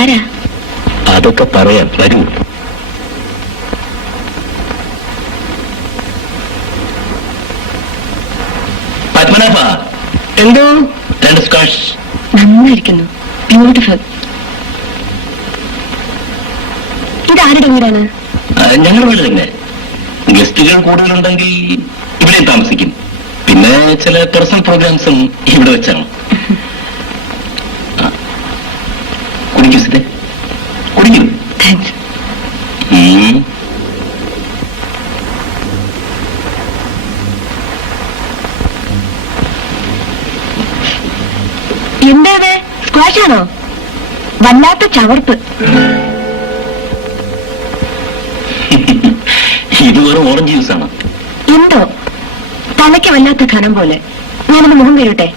ഇതാരാ? അതൊക്കെ പറയാം, വരൂ. പത്മനാഭ, എന്തോ? 2 സ്ക്വാഷ്. നന്നായിരിക്കുന്നു, ബ്യൂട്ടിഫുൾ. ഇതാരുടെ വീടാണ്? ഞങ്ങളുടെ വീട് തന്നെ. ഗസ്റ്റുകൾ കൂടുതലുണ്ടെങ്കിൽ ഇവിടെ താമസിക്കും. പിന്നെ ചില പേഴ്സണൽ പ്രോഗ്രാംസും ഇവിടെ വെച്ചാണ്. കുടിക്കൂ സിദ്ധേ, കുടിക്കൂ. താങ്ക്സ്. എന്താ സ്ക്വാഷ് ആണോ? വല്ലാത്ത ചവർപ്പ്. ഇത് വെറും ഓറഞ്ച് ജ്യൂസാണ്. എന്തോ തലയ്ക്ക് വല്ലാത്ത ഘനം പോലെ. ഞാനൊന്ന് മുഖം കഴുകട്ടെ?